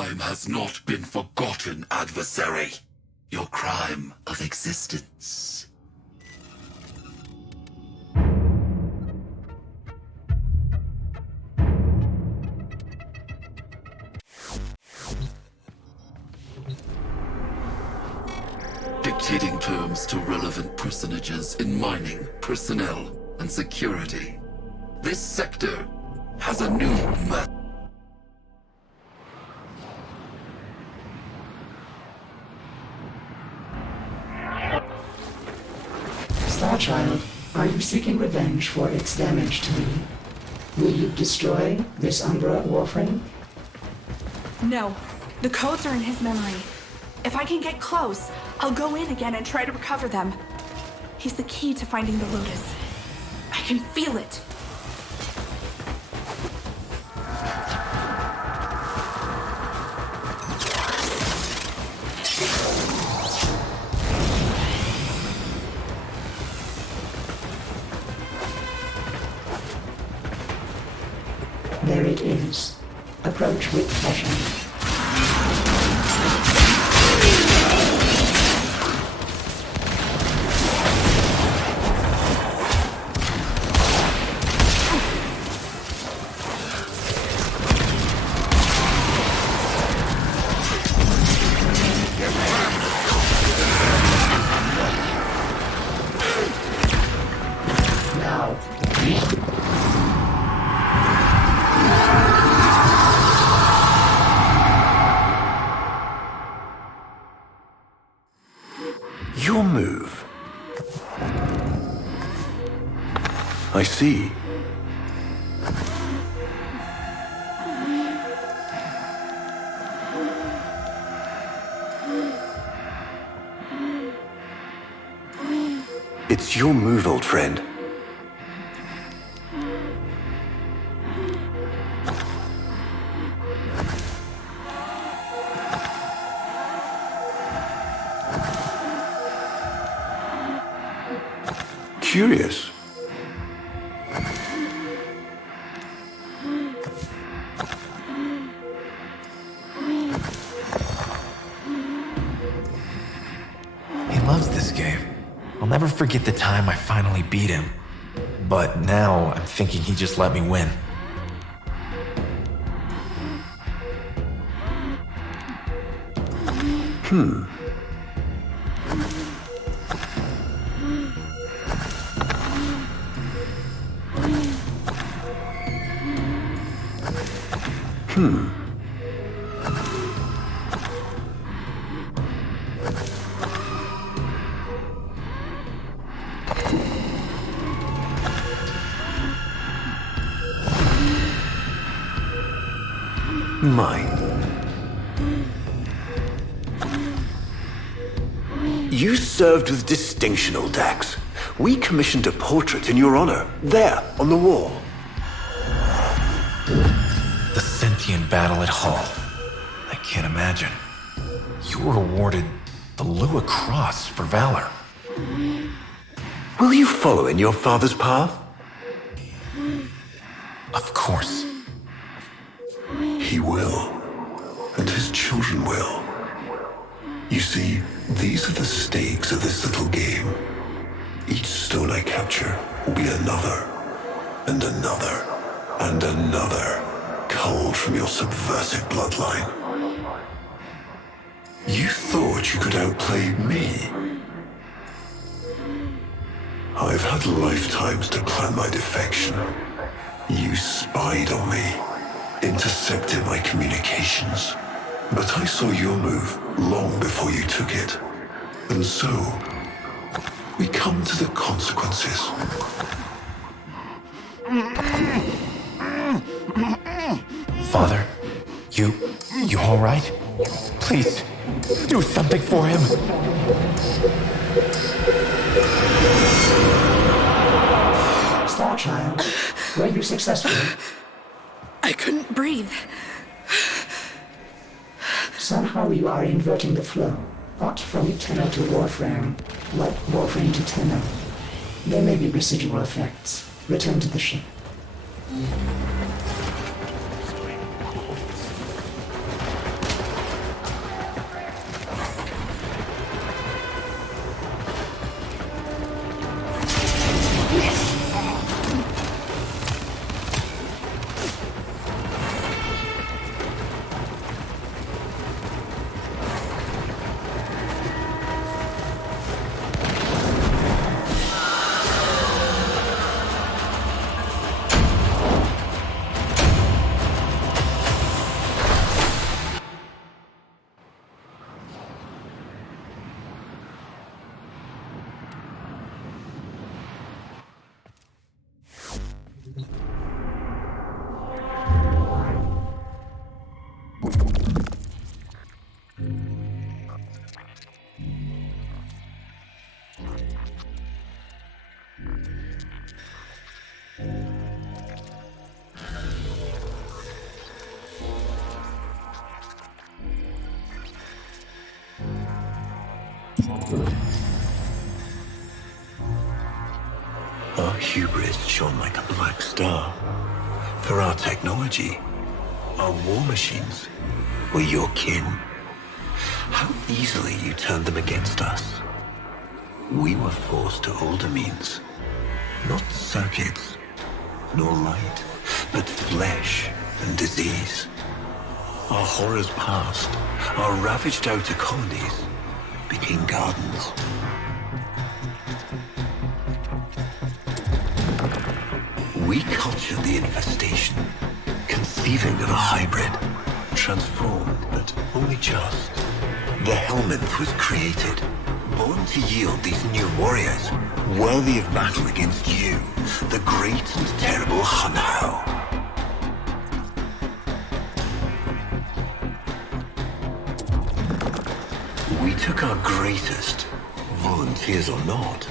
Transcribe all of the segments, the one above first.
crime has not been forgotten, adversary. Your crime of existence. Dictating terms to relevant personages in mining, personnel, and security. This sector has a new method. Starchild, are you seeking revenge for its damage to me? Will you destroy this Umbra Warframe? No. The codes are in his memory. If I can get close, I'll go in again and try to recover them. He's the key to finding the Lotus. I can feel it. There it is. Approach with caution. Your move. I see. It's your move, old friend. Curious. He loves this game. I'll never forget the time I finally beat him. But now I'm thinking he just let me win. Hmm. Mine. You served with distinction, old Dax. We commissioned a portrait in your honor, there, on the wall. The sentient battle at Hull. I can't imagine. You were awarded the Lua Cross for valor. Will you follow in your father's path? Of course. He will, and his children will. You see, these are the stakes of this little game. Each stone I capture will be another, and another, and another, culled from your subversive bloodline. You thought you could outplay me? I've had lifetimes to plan my defection. You spied on me, intercepted my communications. But I saw your move long before you took it. And so, we come to the consequences. Father, you all right? Please, do something for him. Starchild, were you successful? I couldn't breathe. Somehow you are inverting the flow. Not from Tenno to Warframe, like Warframe to Tenno. There may be residual effects. Return to the ship. Our hubris shone like a black star. For our technology, our war machines were your kin. How easily you turned them against us. We were forced to older means. Not circuits, nor light, but flesh and disease. Our horrors past, our ravaged outer colonies became gardens. We cultured the infestation, conceiving of a hybrid, transformed, but only just. The Helminth was created, born to yield these new warriors, worthy of battle against you, the great and terrible Hunhow. We took our greatest, volunteers or not,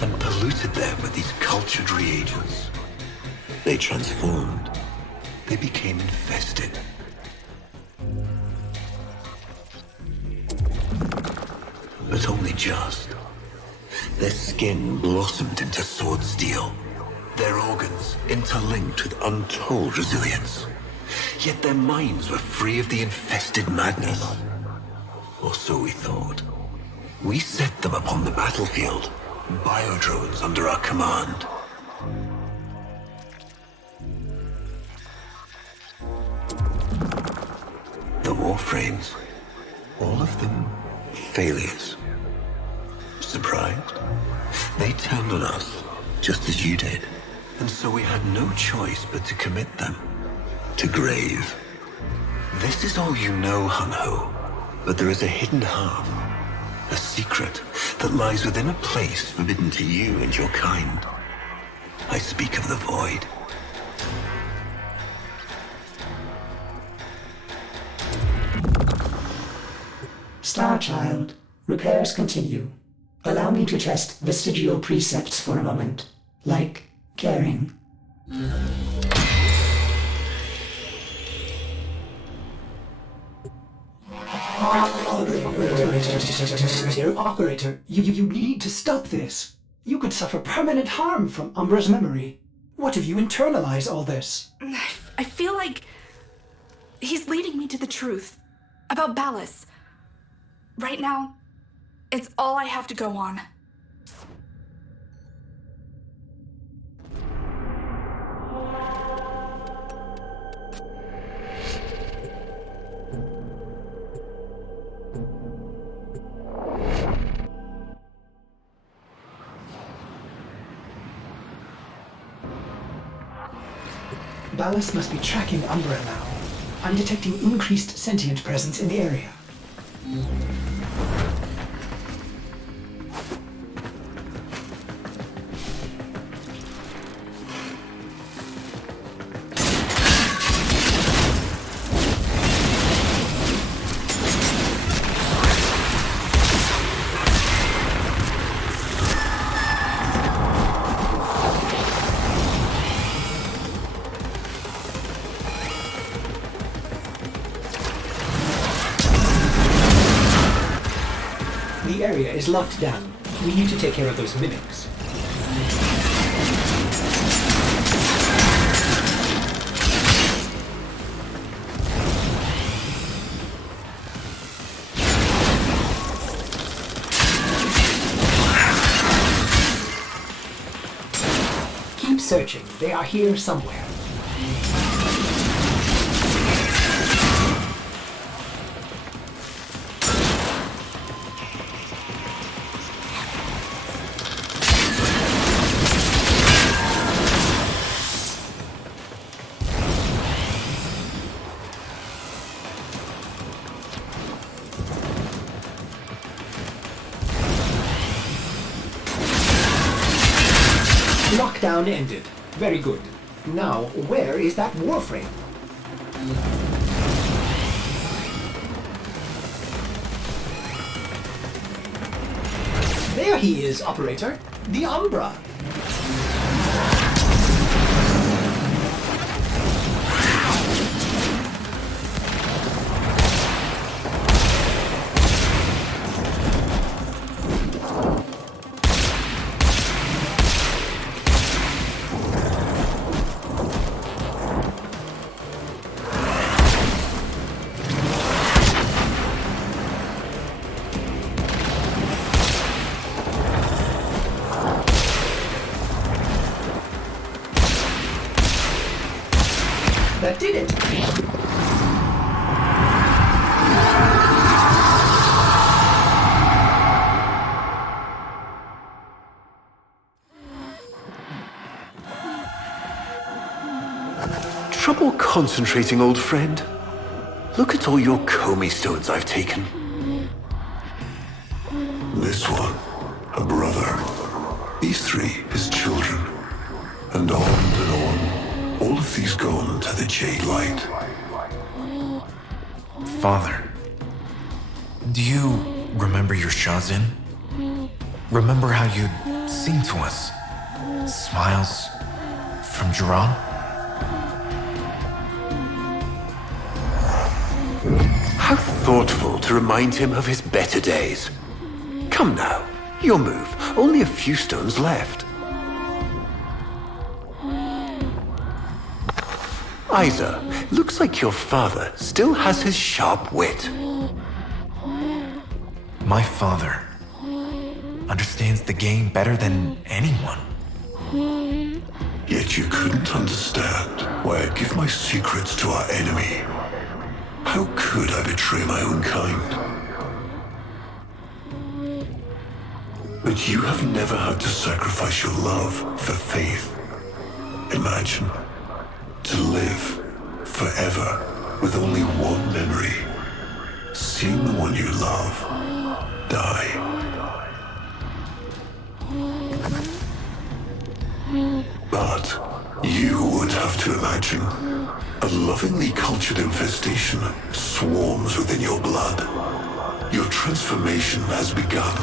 and polluted them with these cultured reagents. They transformed. They became infested. But only just. Their skin blossomed into sword steel. Their organs interlinked with untold resilience. Yet their minds were free of the infested madness. Or so we thought. We set them upon the battlefield, biodrones under our command. The Warframes, all of them failures. Surprised? They turned on us, just as you did. And so we had no choice but to commit them to grave. This is all you know, Hunho, but there is a hidden half, a secret that lies within a place forbidden to you and your kind. I speak of the Void. Starchild, repairs continue. Allow me to test vestigial precepts for a moment, like caring. Operator, you need to stop this. You could suffer permanent harm from Umbra's memory. What if you internalize all this? I feel like he's leading me to the truth about Ballas. Right now, it's all I have to go on. Ballas must be tracking Umbra now. I'm detecting increased sentient presence in the area. The area is locked down. We need to take care of those mimics. Keep searching. They are here somewhere. Lockdown ended. Very good. Now, where is that Warframe? There he is, Operator. The Umbra. That did it! Trouble concentrating, old friend? Look at all your Comey stones I've taken. This one, a brother. These three, his children. And on, all of these gone to the Jade Light. Father, do you remember your Shazin? Remember how you'd sing to us? Smiles from Jerome? How thoughtful to remind him of his better days. Come now, your move. Only a few stones left. Isa, looks like your father still has his sharp wit. My father understands the game better than anyone. Yet you couldn't understand why I give my secrets to our enemy. How could I betray my own kind? But you have never had to sacrifice your love for faith. Imagine, to live forever with only one memory. Seeing the one you love die. But you would have to imagine a lovingly cultured infestation swarms within your blood. Your transformation has begun,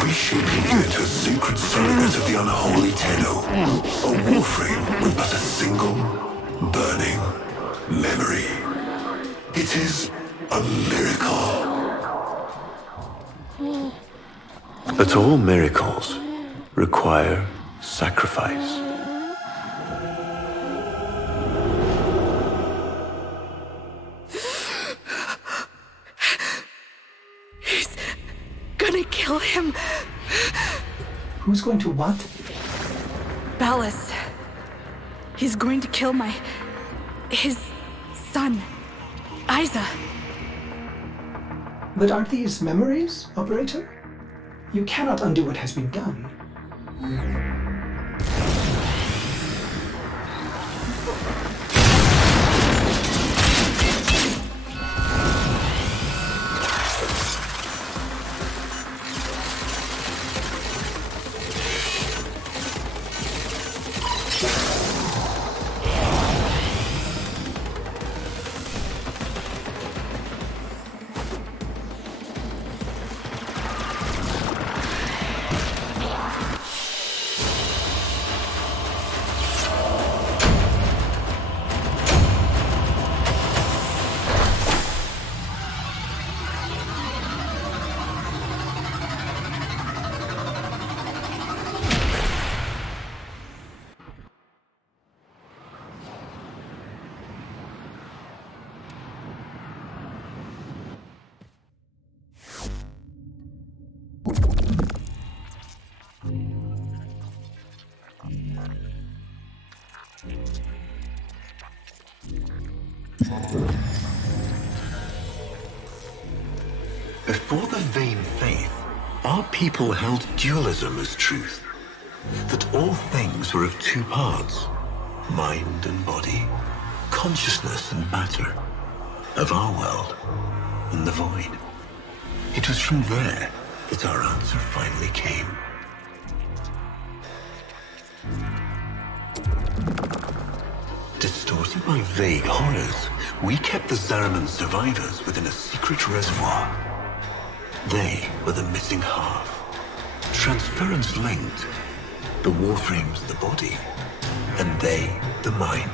reshaping you into a sacred surrogate of the unholy Tenno. A Warframe with but a single, burning memory. It is a miracle. But all miracles require sacrifice. He's gonna kill him. Who's going to what? Ballas. He's going to kill his son, Isa. But aren't these memories, Operator? You cannot undo what has been done. Before the vain faith, our people held dualism as truth. That all things were of two parts, mind and body, consciousness and matter, of our world and the void. It was from there that our answer finally came. Distorted by vague horrors, we kept the Zariman survivors within a secret reservoir. They were the missing half. Transference linked. The Warframe's the body, and they the mind.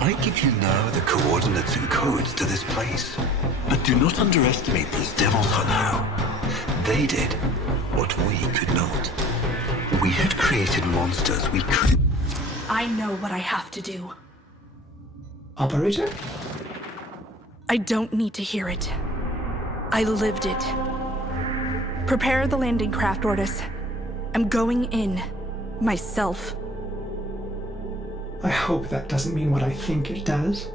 I give you now the coordinates and codes to this place, but do not underestimate these devils on how. They did what we could not. We had created monsters we could. I know what I have to do. Operator? I don't need to hear it. I lived it. Prepare the landing craft, Ordis. I'm going in. Myself. I hope that doesn't mean what I think it does.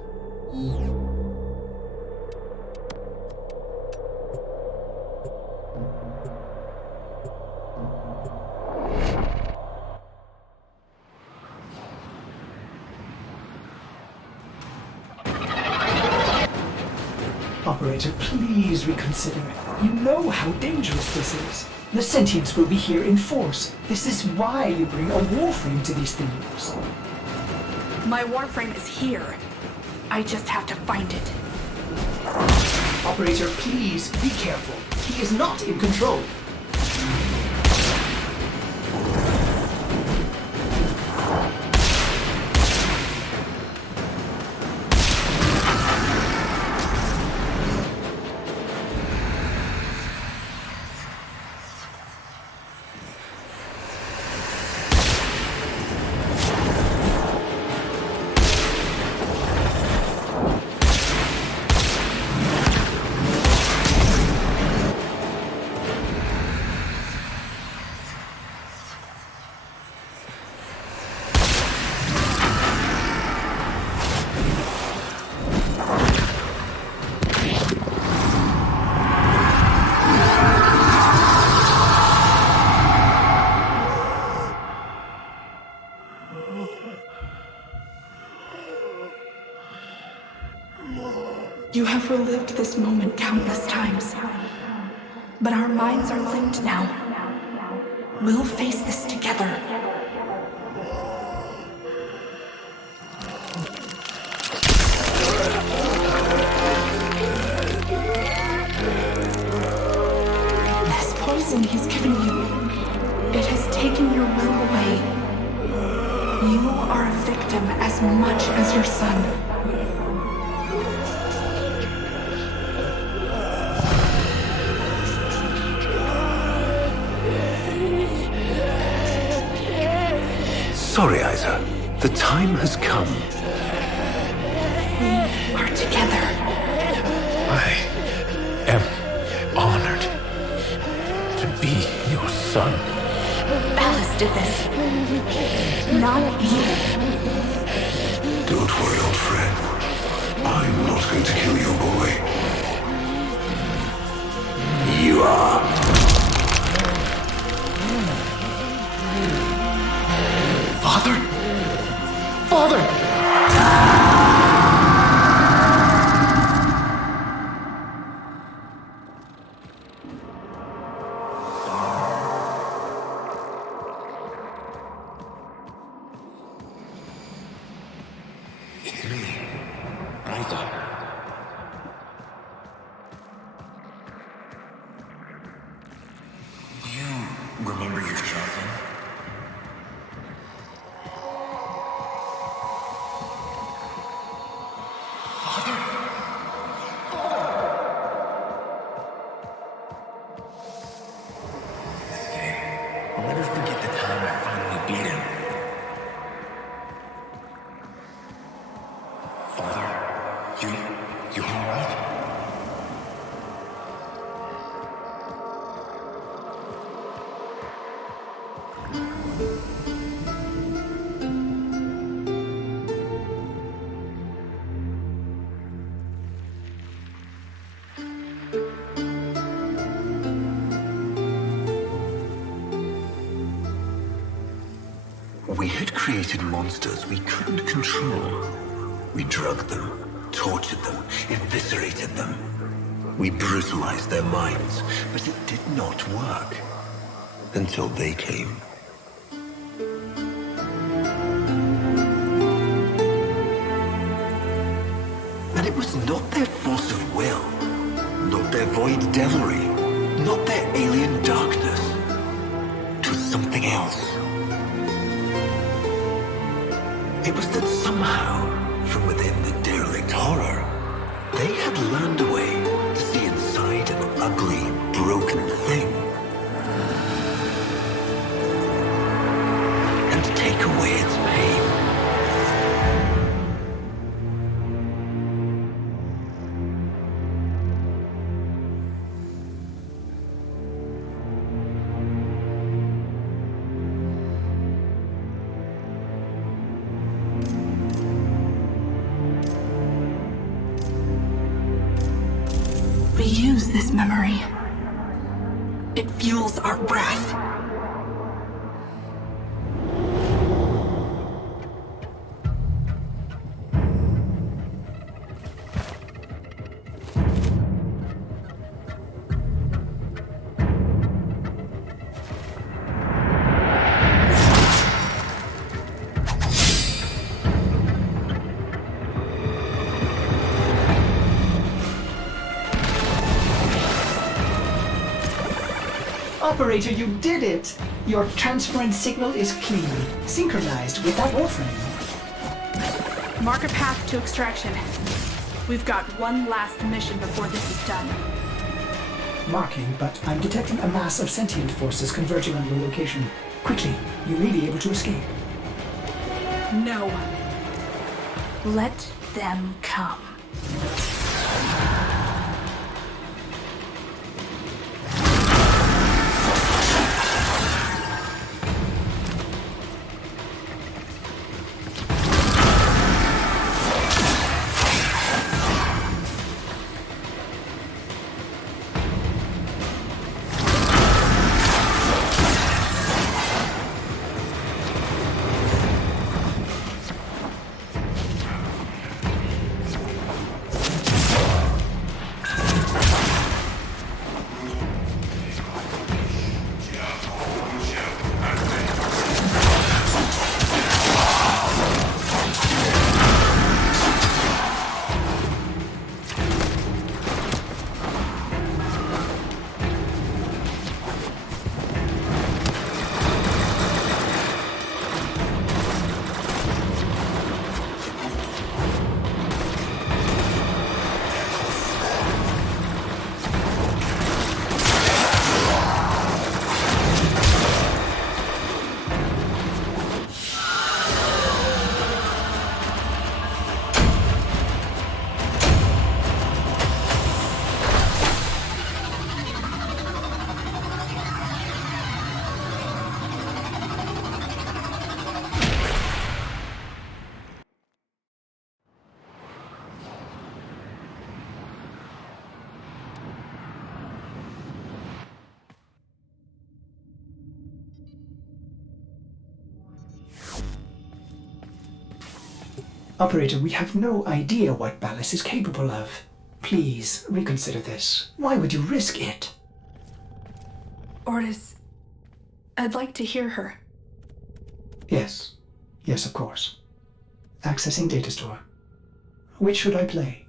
Operator, please reconsider. You know how dangerous this is. The sentients will be here in force. This is why you bring a Warframe to these things. My Warframe is here. I just have to find it. Operator, please be careful. He is not in control. You have relived this moment countless times. But our minds are linked now. We'll face this together. This poison he's given you, it has taken your will away. You are a victim as much as your son. Sorry, Isa. The time has come. We are together. I am honored to be your son. Alice did this. Not you. Don't worry, old friend. I'm not going to kill your boy. You are. Father? Father! It's me, Raida. Do you remember your shotgun? I'll never forget the time I finally beat him. Father, you alright? We had created monsters we couldn't control. We drugged them, tortured them, eviscerated them. We brutalized their minds, but it did not work. Until they came. And it was not their force of will, not their void devilry, not their alien darkness. It was something else. It was that somehow, from within the derelict horror, they had learned a way to see inside an ugly, broken thing. And to take away its pain. use this memory. It fuels our breath. Operator, you did it! Your transference signal is clean, synchronized with that Warframe. Mark a path to extraction. We've got one last mission before this is done. Marking, but I'm detecting a mass of sentient forces converging on your location. Quickly, you may be able to escape. No. Let them come. Operator, we have no idea what Ballas is capable of. Please, reconsider this. Why would you risk it? Ordis, I'd like to hear her. Yes. Yes, of course. Accessing data store. Which should I play?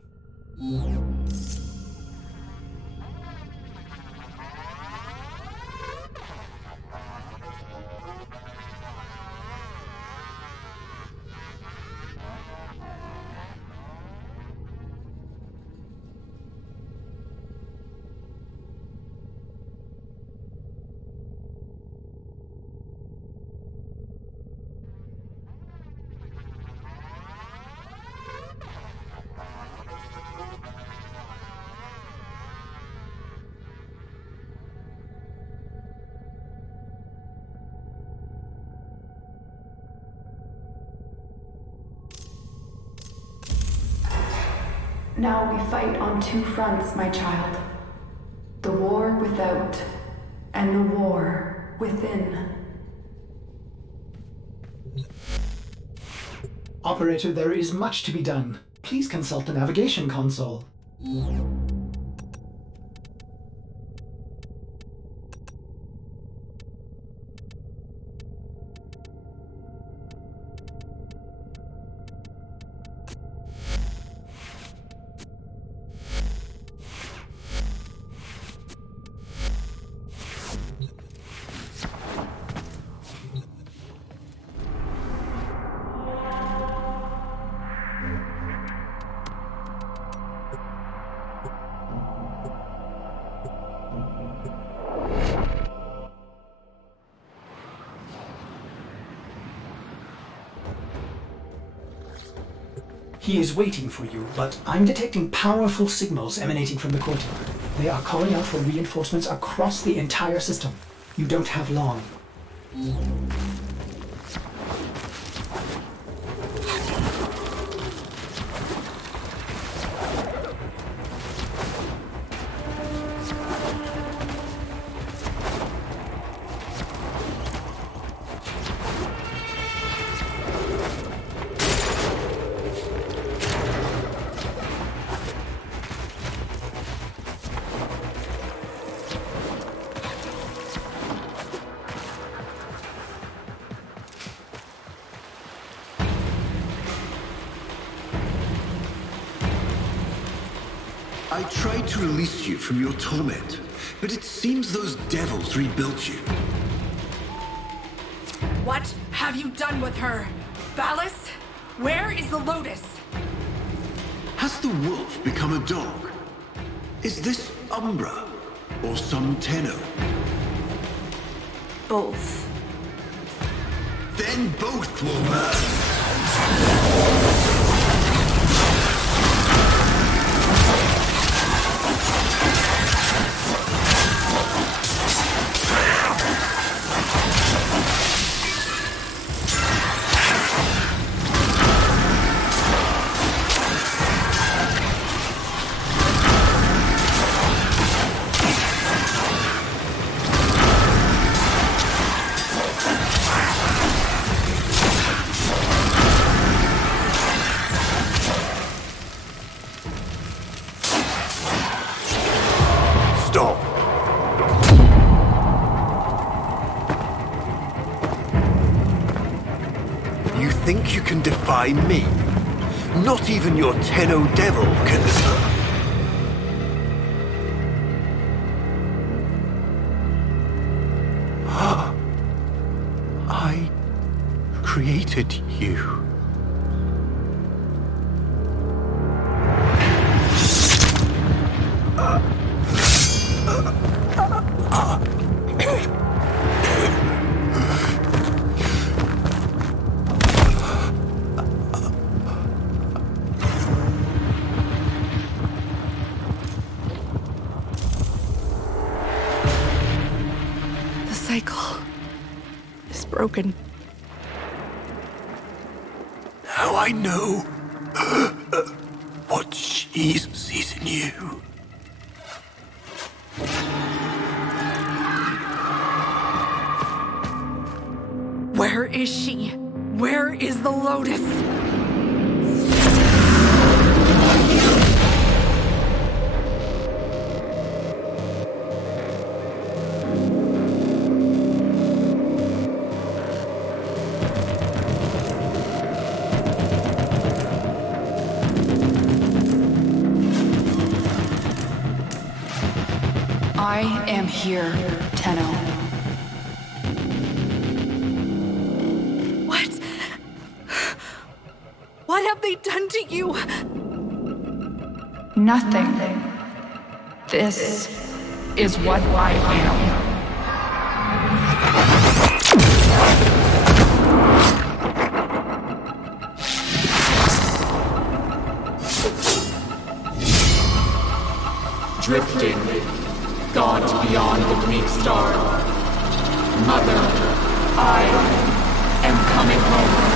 Now we fight on two fronts, my child. The war without, and the war within. Operator, there is much to be done. Please consult the navigation console. He is waiting for you, but I'm detecting powerful signals emanating from the courtyard. They are calling out for reinforcements across the entire system. You don't have long. I tried to release you from your torment, but it seems those devils rebuilt you. What have you done with her? Valis, where is the Lotus? Has the wolf become a dog? Is this Umbra or some Tenno? Both. Then both will burn. Stop. You think you can defy me? Not even your Tenno devil can. I created you. The cycle is broken. Now I know what she sees in you. Where is she? Where is the Lotus? I am here, Tenno. What? What have they done to you? Nothing. This is what I am. Drifting, gaunt beyond the Greek star. Mother, I am coming home.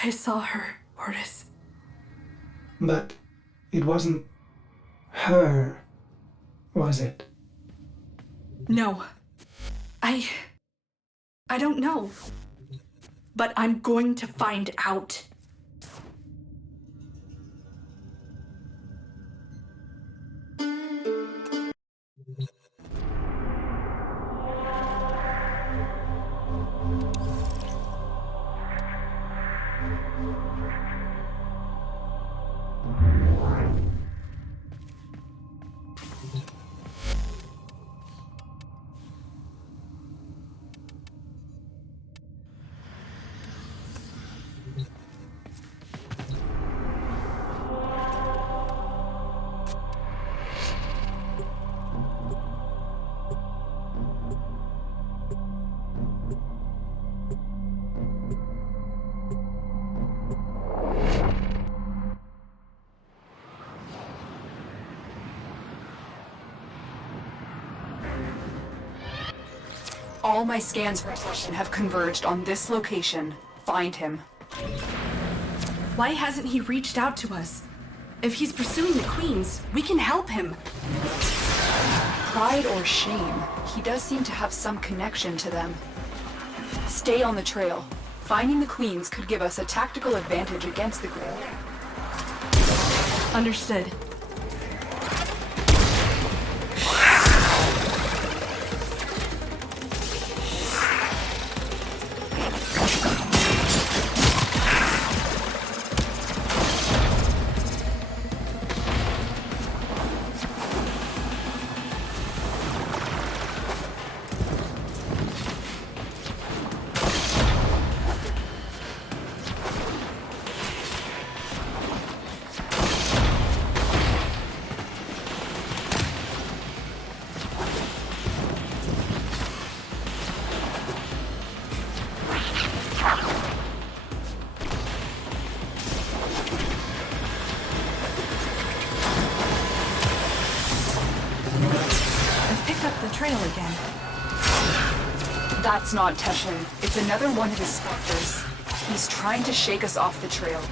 I saw her, Mortis. But it wasn't her, was it? No. I don't know. But I'm going to find out. All my scans for possession have converged on this location. Find him. Why hasn't he reached out to us? If he's pursuing the queens, we can help him. Pride or shame, he does seem to have some connection to them. Stay on the trail. Finding the queens could give us a tactical advantage against the group. Understood. Trail again. That's not Teshin. It's another one of his specters. He's trying to shake us off the trail.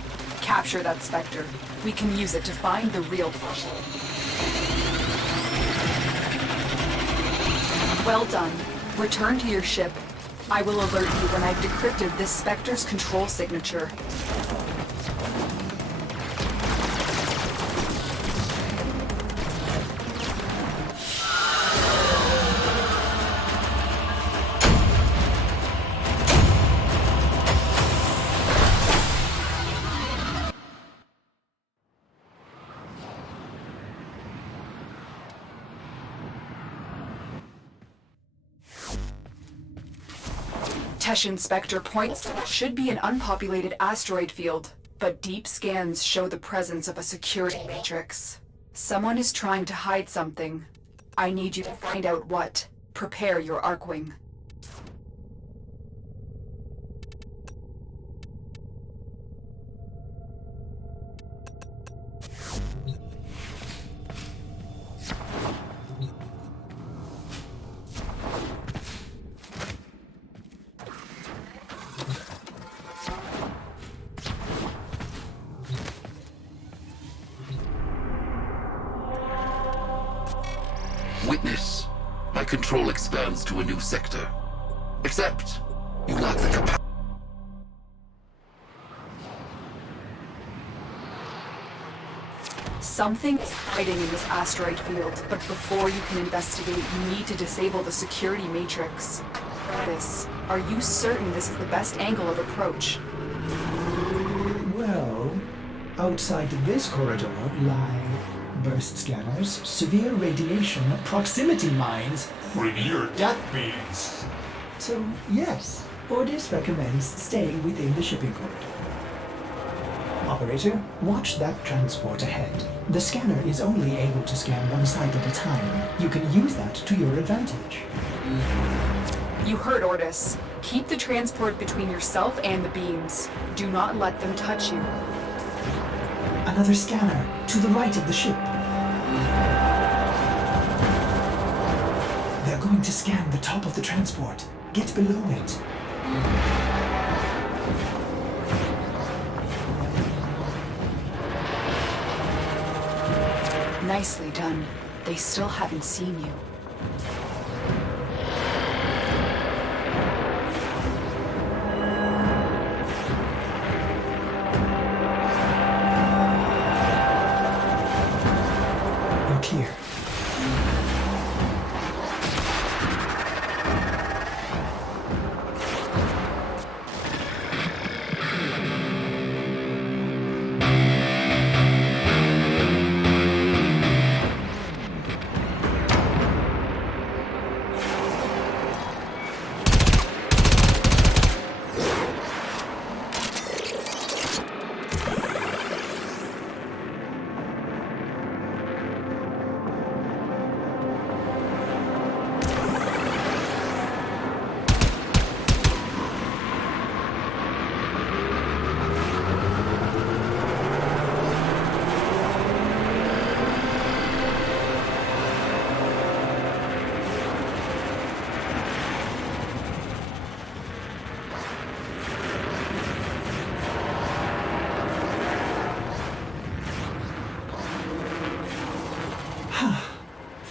Capture that specter. We can use it to find the real person. Well done. Return to your ship. I will alert you when I've decrypted this specter's control signature. Teshin Spectre points to what should be an unpopulated asteroid field, but deep scans show the presence of a security matrix. Someone is trying to hide something. I need you to find out what. Prepare your Arkwing. Witness, my control expands to a new sector. Except, you lack the capacity. Something is hiding in this asteroid field, but before you can investigate, you need to disable the security matrix. Are you certain this is the best angle of approach? Well, outside this corridor lie burst scanners, severe radiation, proximity mines. Bring your death beams. So, yes, Ordis recommends staying within the shipping corridor. Operator, watch that transport ahead. The scanner is only able to scan one side at a time. You can use that to your advantage. You heard Ordis. Keep the transport between yourself and the beams. Do not let them touch you. Another scanner, to the right of the ship. They're going to scan the top of the transport. Get below it. Nicely done. They still haven't seen you. You're clear.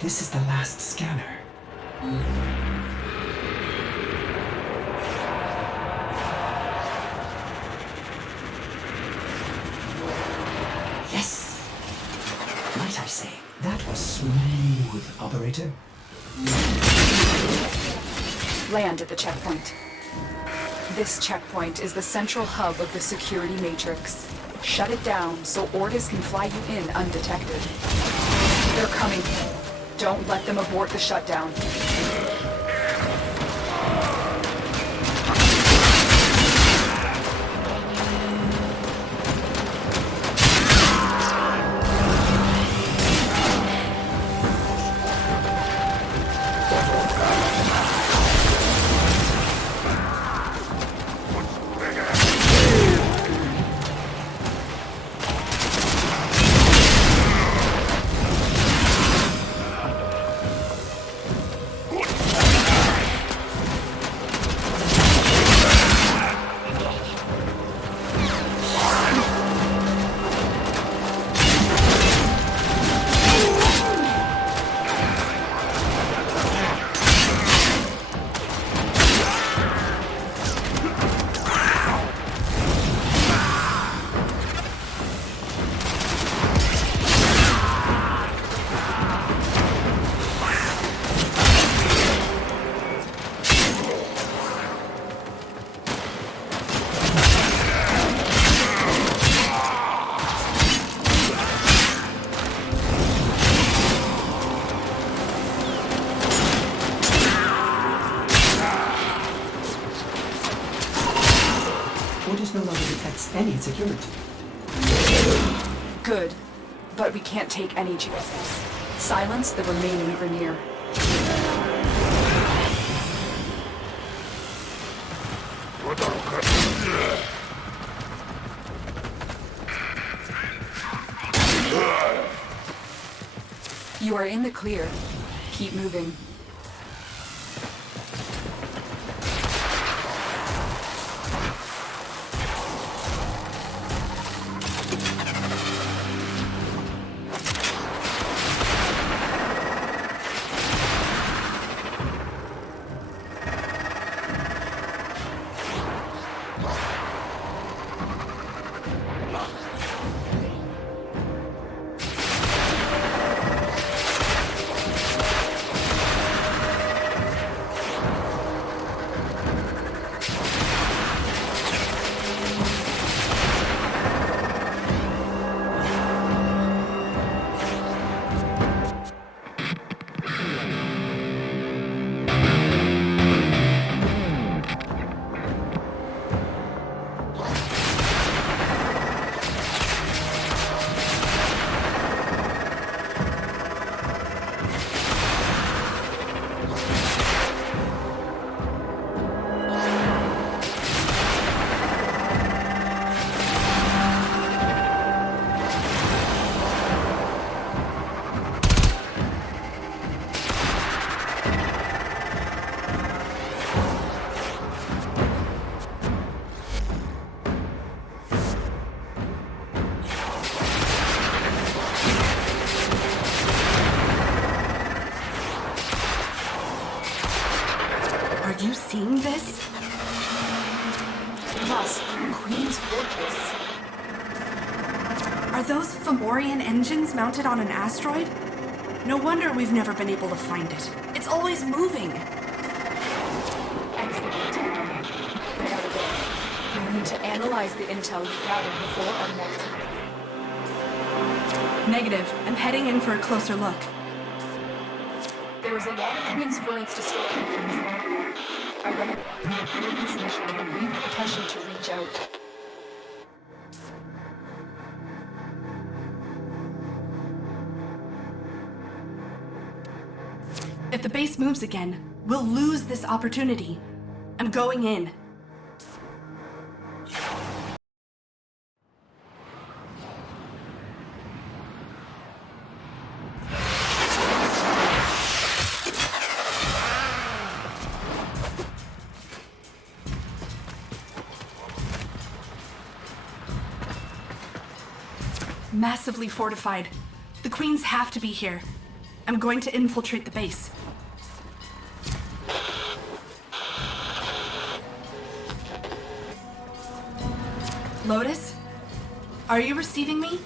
This is the last scanner. Yes! Might I say, that was smooth, operator. Land at the checkpoint. This checkpoint is the central hub of the security matrix. Shut it down so Ordis can fly you in undetected. They're coming. Don't let them abort the shutdown. Ordis no longer detects any security. Good. But we can't take any chances. Silence the remaining Vernier. You are in the clear. Keep moving. Are you seeing this? Musk, Queen's Fortress. Are those Fomorian engines mounted on an asteroid? No wonder we've never been able to find it. It's always moving. Excellent. They are there. We need to analyze the intel you gathered before our next meeting. Negative. I'm heading in for a closer look. There is a lot of transference to store. I recommend this mission can leave the pressure to reach out. If the base moves again, we'll lose this opportunity. I'm going in. Massively fortified. The Queens have to be here. I'm going to infiltrate the base. Lotus? Are you receiving me?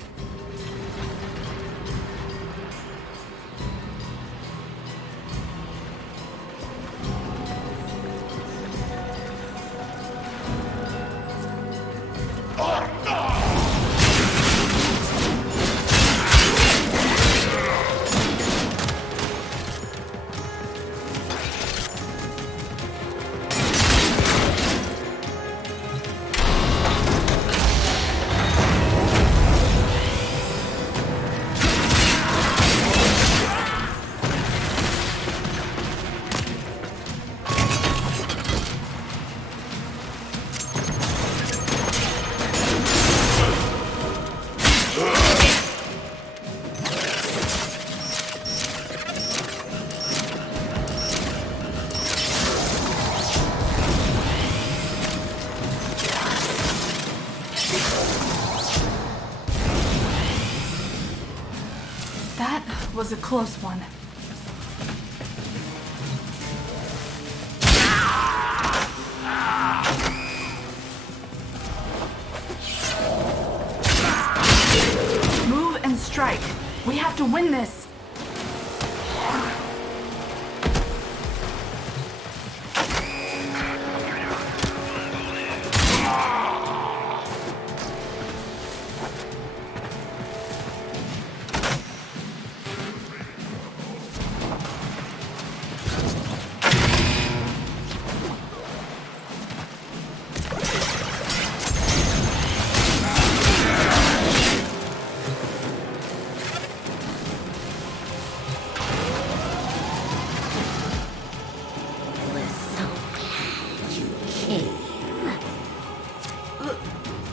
That was a close one. Move and strike. We have to win this.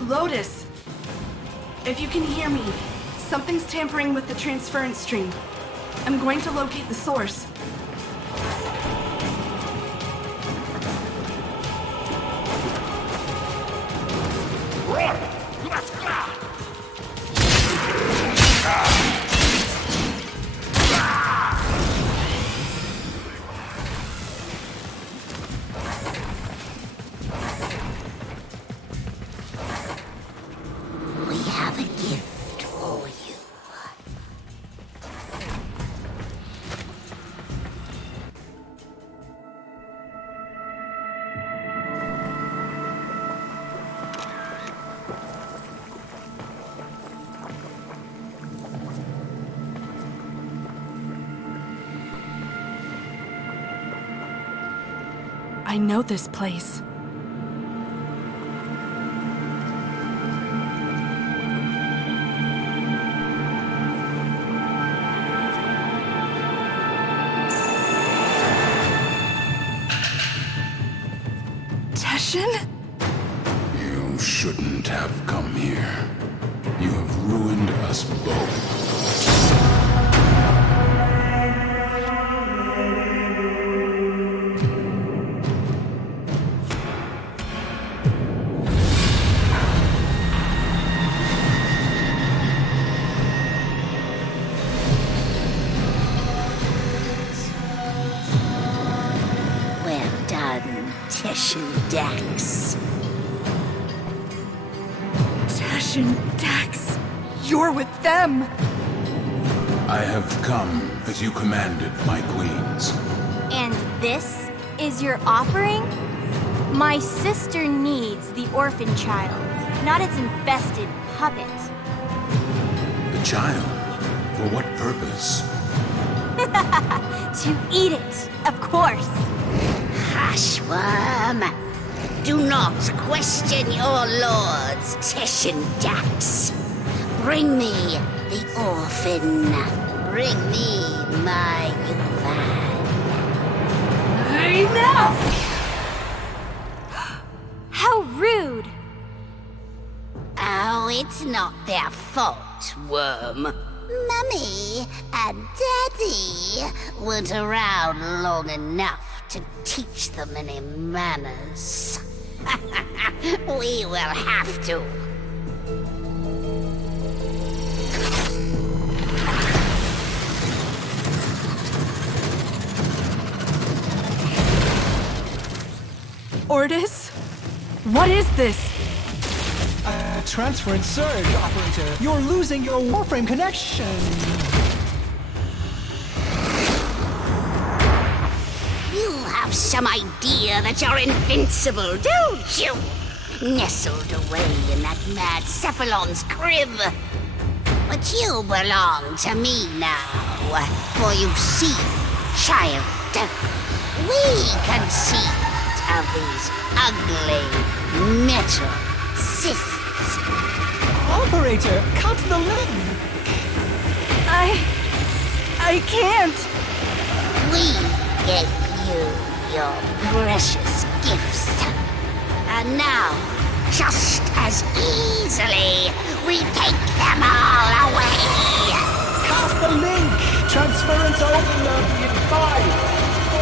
Lotus, if you can hear me, something's tampering with the transference stream. I'm going to locate the source. We have a gift for you. I know this place. Teshin? You shouldn't have come here. You have ruined us both. Well done, Teshin Dax. Teshin, Dax, you're with them! I have come as you commanded, my queens. And this is your offering? My sister needs the orphan child, not its infested puppet. The child? For what purpose? To eat it, of course. Hush, worm. Do not question your lords, Teshin Dax. Bring me the orphan. Bring me my Yuvan. Enough! How rude! Oh, it's not their fault, worm. Mummy and Daddy weren't around long enough to teach them any manners. We will have to. Ordis? What is this? Transference surge, operator. You're losing your Warframe connection. You have some idea that you're invincible, don't you? Nestled away in that mad Cephalon's crib. But you belong to me now. For you see, child, we conceived of these ugly metal cysts. Operator, cut the link! I can't! We gave you your precious gifts. And now, just as easily, we take them all away! Cut the link! Transference overload in 5, 4,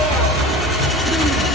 3...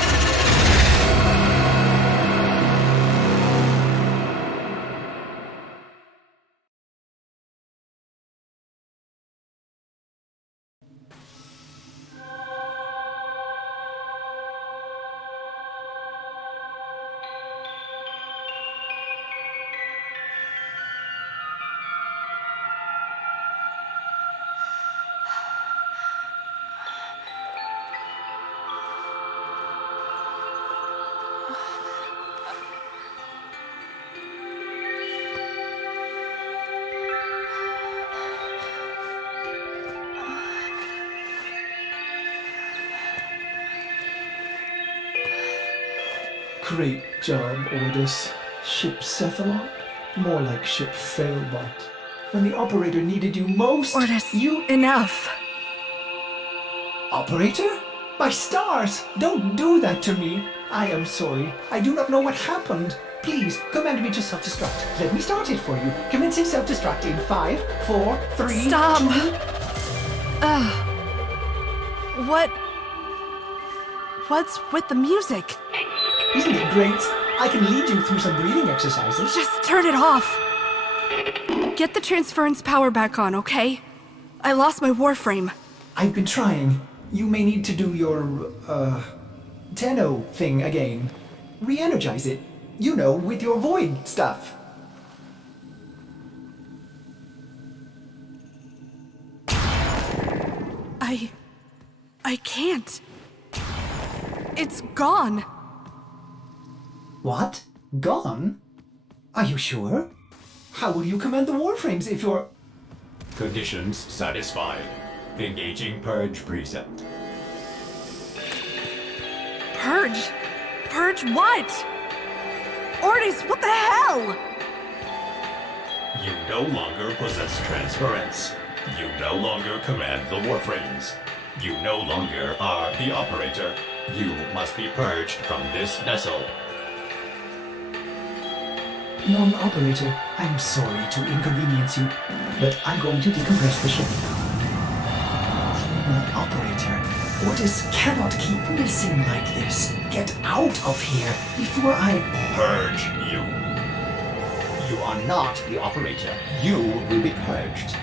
Great job, Ordis. Ship Cephalon? More like ship Failbot. When the operator needed you most, Ordis, enough. Operator? My stars! Don't do that to me! I am sorry. I do not know what happened. Please, command me to self-destruct. Let me start it for you. Commencing self-destruct in 5, 4, 3, Stop! 2... What's with the music? Isn't it great? I can lead you through some breathing exercises. Just turn it off. Get the transference power back on, okay? I lost my Warframe. I've been trying. You may need to do your, Tenno thing again. Re-energize it. You know, with your void stuff. I can't. It's gone. What? Gone? Are you sure? How will you command the Warframes if you're... Conditions satisfied. Engaging Purge Precept. Purge? Purge what? Ordis, what the hell? You no longer possess transference. You no longer command the Warframes. You no longer are the operator. You must be purged from this vessel. Non-operator, I'm sorry to inconvenience you, but I'm going to decompress the ship. Non-operator, Ordis cannot keep missing like this. Get out of here before I... Purge you. You are not the operator. You will be purged.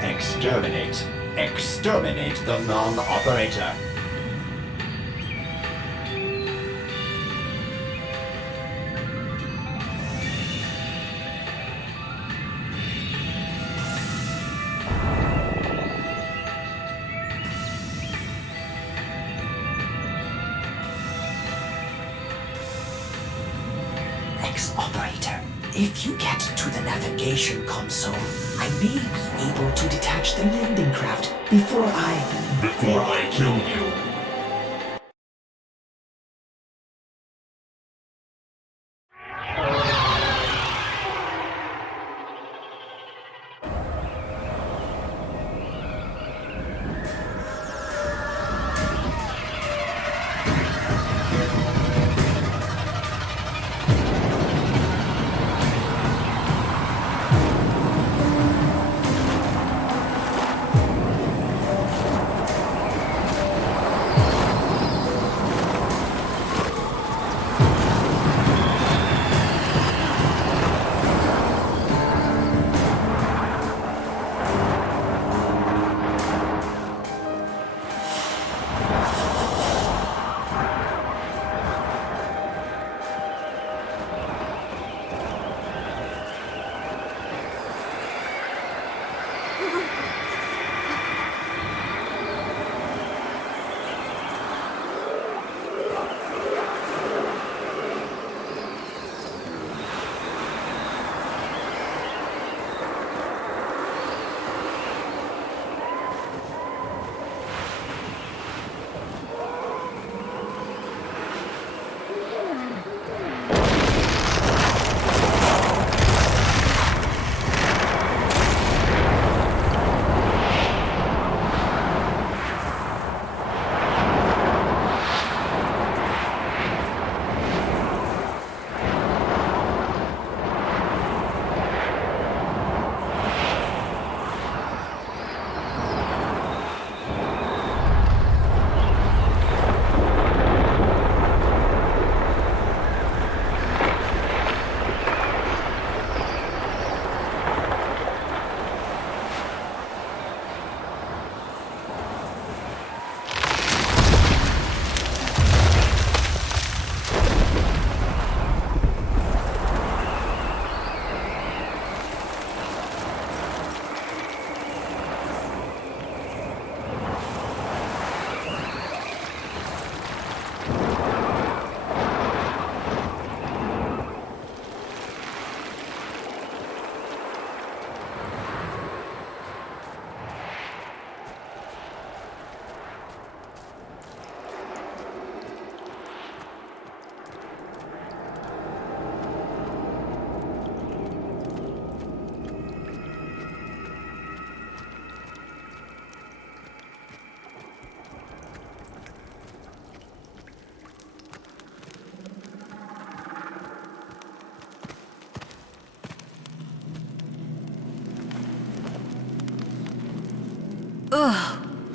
Exterminate. Exterminate the non-operator. Ex-operator, if you get to the navigation console, I may be able to detach the landing craft before I kill you.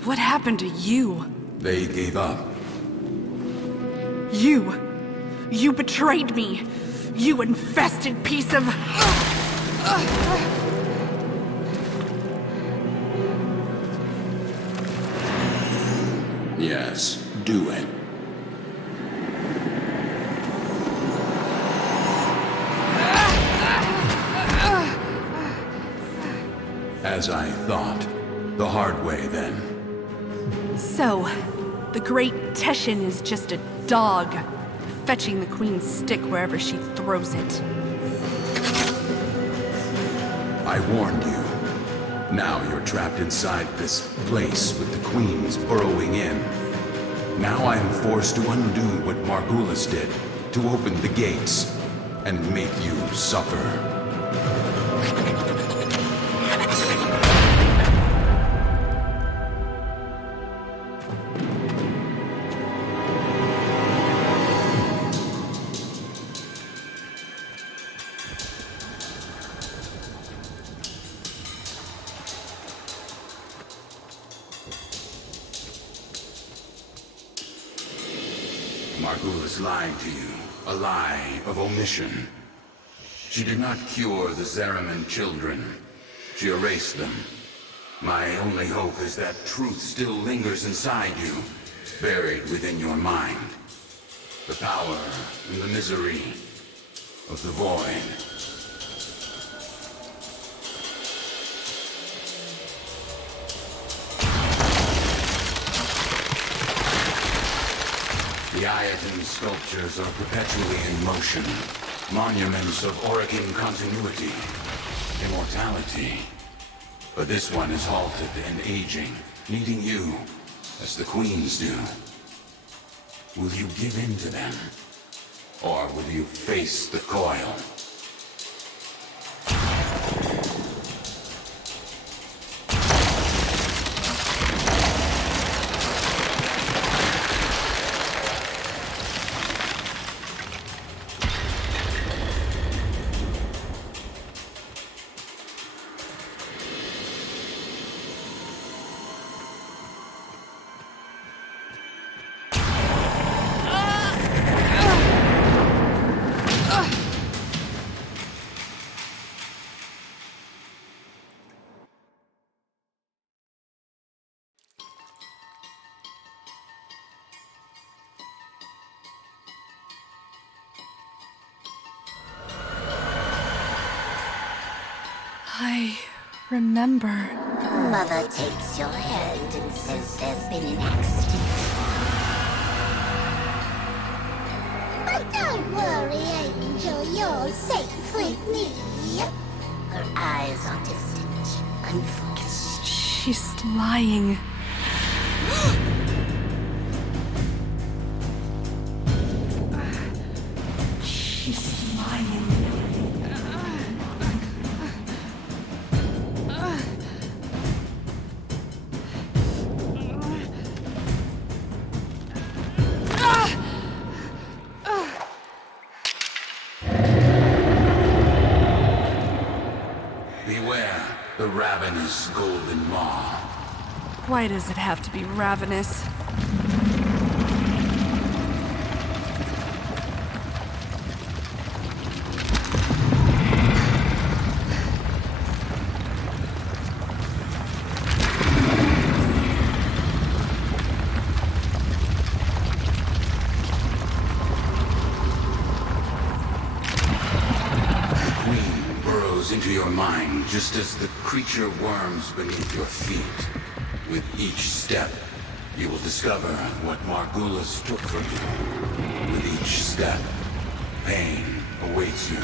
What happened to you? They gave up. You betrayed me! You infested piece of... Yes, do it. As I thought. The hard way, then. So, the great Teshin is just a dog, fetching the Queen's stick wherever she throws it. I warned you. Now you're trapped inside this place with the Queens burrowing in. Now I am forced to undo what Margulis did, to open the gates, and make you suffer. Margulis lied to you, a lie of omission. She did not cure the Zariman children. She erased them. My only hope is that truth still lingers inside you, buried within your mind. The power and the misery of the void. The Ayaton sculptures are perpetually in motion. Monuments of Orican continuity, immortality. But this one is halted and aging, needing you, as the Queens do. Will you give in to them? Or will you face the coil? I remember. Mother takes your hand and says there's been an accident. But don't worry, Angel, you're safe with me. Her eyes are distant, unfocused. She's lying. She's lying. Beware the ravenous golden maw. Why does it have to be ravenous? Into your mind, just as the creature worms beneath your feet. With each step, you will discover what Margulis took from you. With each step, pain awaits you.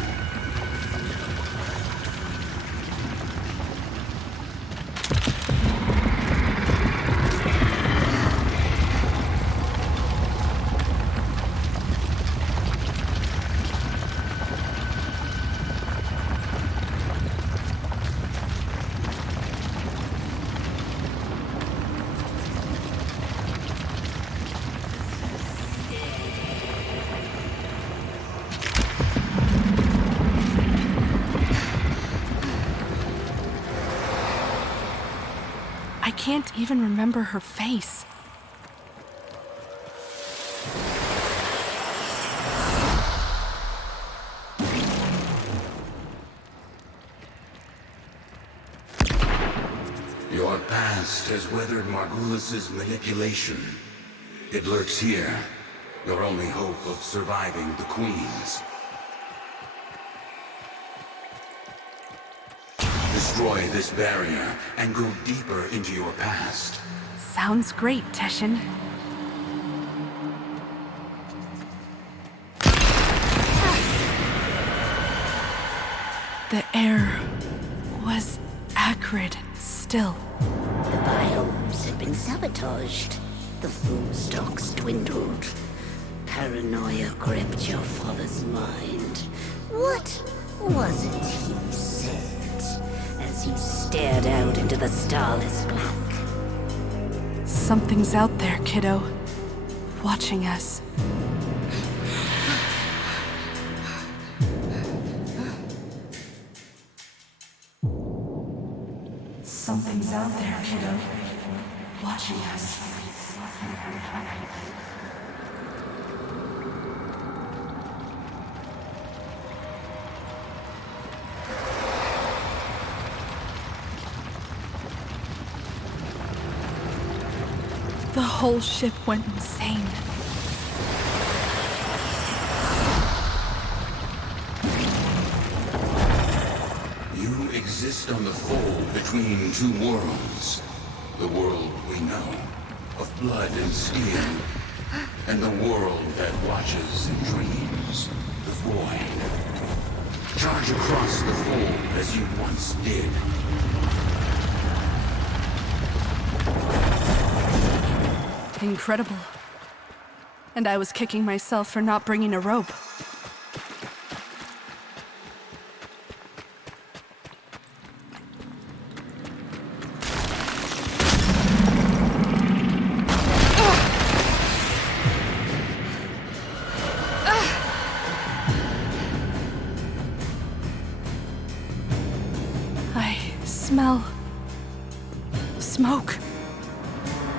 I can't even remember her face. Your past has weathered Margulis's manipulation. It lurks here, your only hope of surviving the Queens. Destroy this barrier and go deeper into your past. Sounds great, Teshin. The air was acrid and still. The biomes had been sabotaged. The food stocks dwindled. Paranoia gripped your father's mind. What was it he said as he stared out into the starless black? Something's out there, kiddo. Watching us. Something's out there, kiddo. Watching us. The whole ship went insane. You exist on the fold between two worlds. The world we know, of blood and skin, and the world that watches and dreams, the void. Charge across the fold as you once did. Incredible. And I was kicking myself for not bringing a rope. I smell smoke.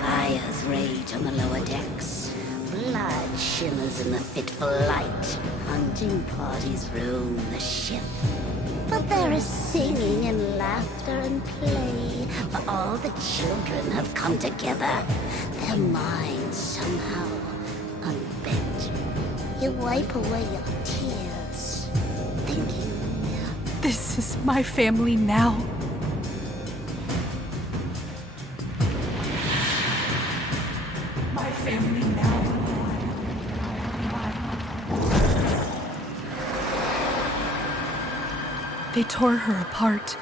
Fires rage on the lower decks. Blood shimmers in the fitful light. Hunting parties roam the ship. But there is singing and laughter and play, for all the children have come together. Their minds somehow unbent. You wipe away your tears, thinking, This is my family now. My family now. They tore her apart.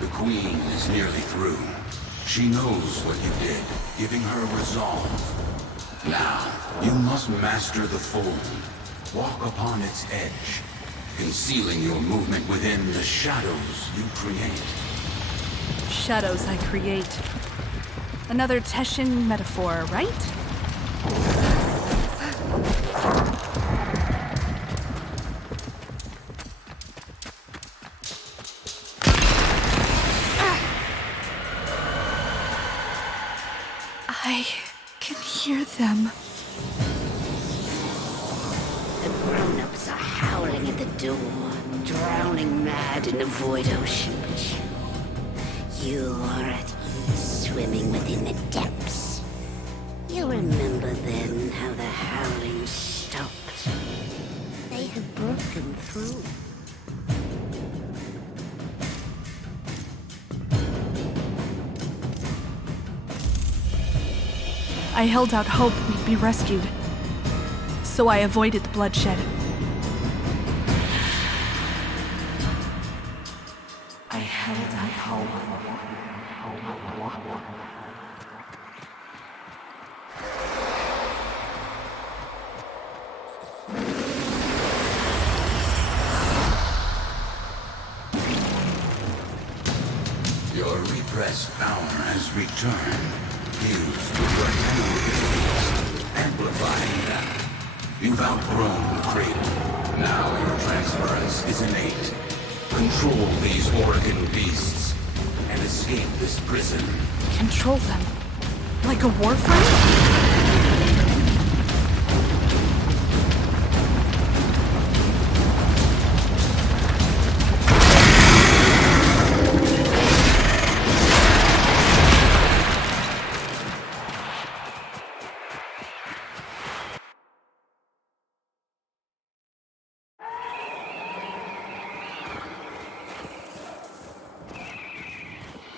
The Queen is nearly through. She knows what you did, giving her resolve. Now, you must master the fold. Walk upon its edge, concealing your movement within the shadows you create. Shadows I create. Another Teshin metaphor, right? I can hear them. The grown-ups are howling at the door, drowning mad in the void ocean. But you are at ease, swimming within the depths. You remember then how the howling stopped. They had broken through. I held out hope we'd be rescued, so I avoided the bloodshed. I held out hope. Your repressed power has returned, fused with your new abilities, amplifying them. You've outgrown the cradle. Now your transference is innate. Control these Oregon beasts and escape this prison. Control them? Like a Warframe?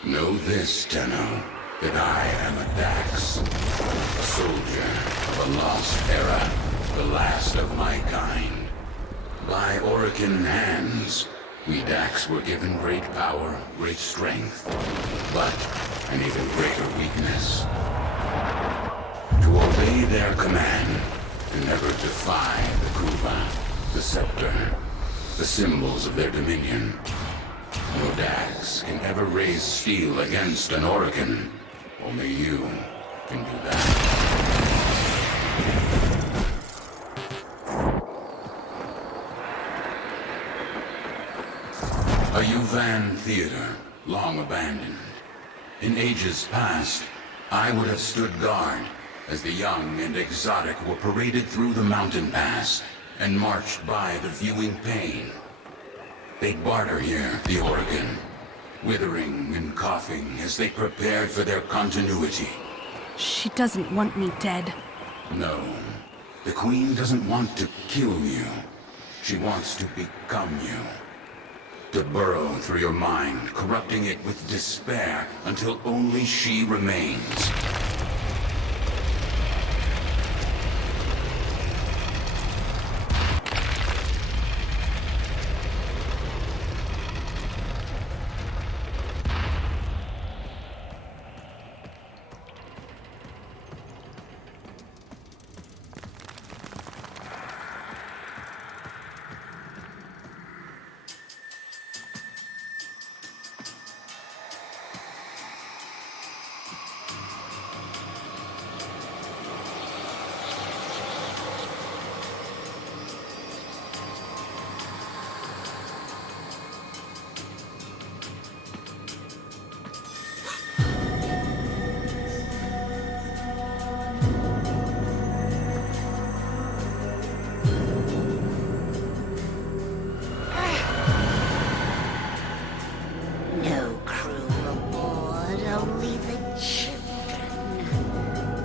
Know this, Tenno, that I am a Dax, a soldier of a lost era, the last of my kind. By Orican hands, we Dax were given great power, great strength, but an even greater weakness. To obey their command, and never defy the Kuva, the scepter, the symbols of their dominion. No Dax can ever raise steel against an Orican. Only you can do that. A Uvan theater, long abandoned. In ages past, I would have stood guard as the young and exotic were paraded through the mountain pass and marched by the viewing pane. They barter here, the Oregon, withering and coughing as they prepared for their continuity. She doesn't want me dead. No, the Queen doesn't want to kill you. She wants to become you. To burrow through your mind, corrupting it with despair until only she remains. No crew aboard, only the children.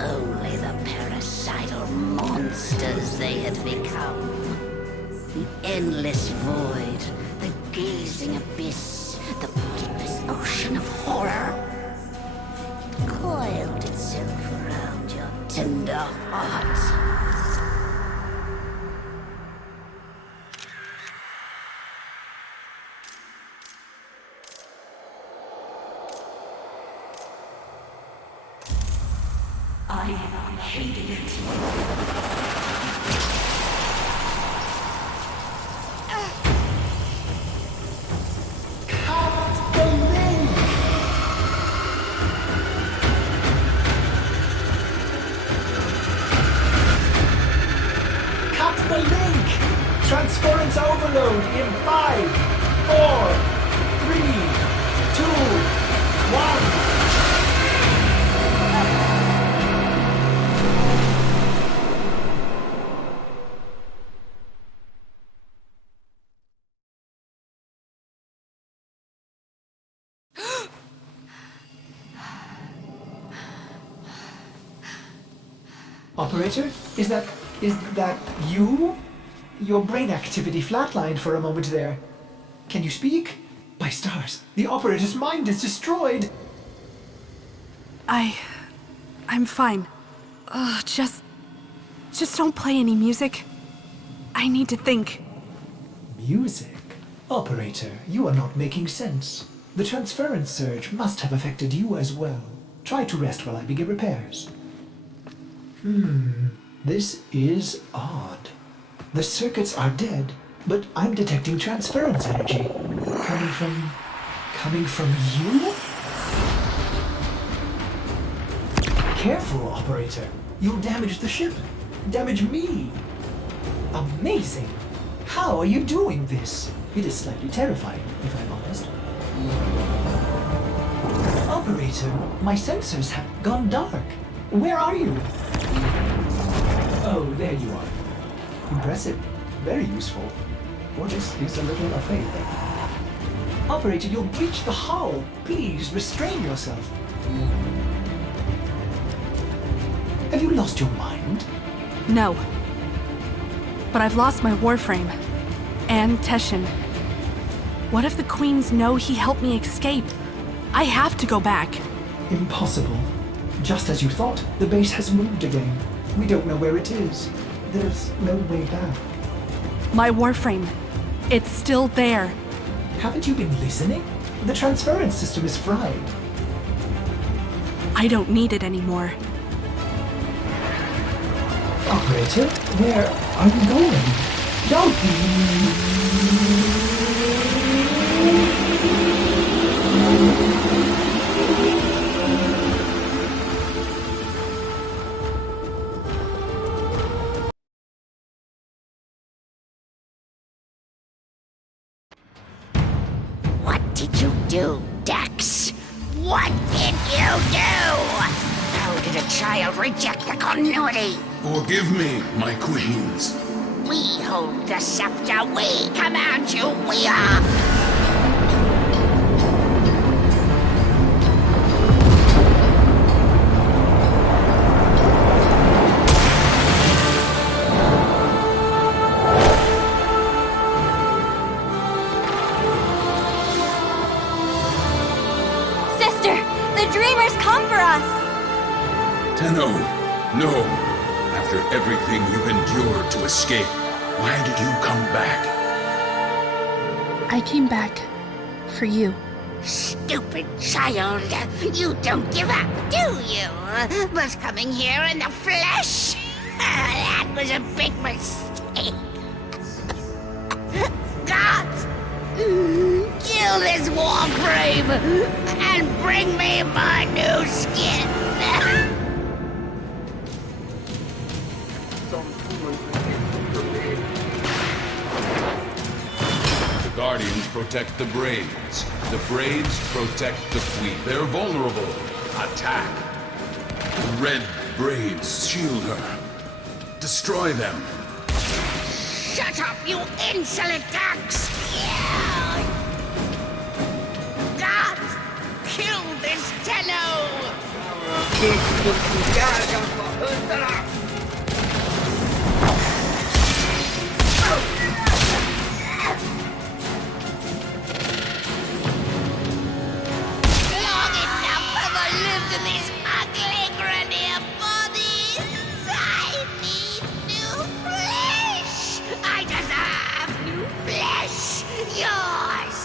Only the parasital monsters they had become. The endless void, the gazing abyss, the bottomless ocean of horror. It coiled itself around your tender heart. I hated it. Cut the link! Cut the link! Transference overload in 5, 4, 3, 2, 1. Operator, is that you? Your brain activity flatlined for a moment there. Can you speak? By stars, the operator's mind is destroyed. I'm fine. Just don't play any music. I need to think. Music? Operator, you are not making sense. The transference surge must have affected you as well. Try to rest while I begin repairs. This is odd. The circuits are dead, but I'm detecting transference energy. Coming from you? Careful, operator. You'll damage the ship. Damage me. Amazing. How are you doing this? It is slightly terrifying, if I'm honest. Operator, my sensors have gone dark. Where are you? Oh, there you are. Impressive. Very useful. Ordis is a little afraid there. Operator, you'll breach the hull. Please, restrain yourself. Have you lost your mind? No. But I've lost my Warframe. And Teshin. What if the Queens know he helped me escape? I have to go back. Impossible. Just as you thought, the base has moved again. We don't know where it is. There's no way back. My Warframe. It's still there. Haven't you been listening? The transference system is fried. I don't need it anymore. Operator, where are you going? Don't What did you do, Dex? What did you do? How did a child reject the continuity? Forgive me, my queens. We hold the scepter. We command you. We are... Sister, the Dreamers come for us! Tenno, no. After everything you've endured to escape, why did you come back? I came back for you. Stupid child. You don't give up, do you? But coming here in the flesh? That was a big mistake. Gods! Kill this Warframe and bring me my new skin. The Guardians protect the Braids. The Braids protect the Queen. They're vulnerable. Attack. The Red Braids shield her. Destroy them. Shut up, you insolent ducks! Gods! Kill this Tenno! Long enough have I lived in these ugly grenier bodies! I need new flesh! I deserve new flesh! Yours!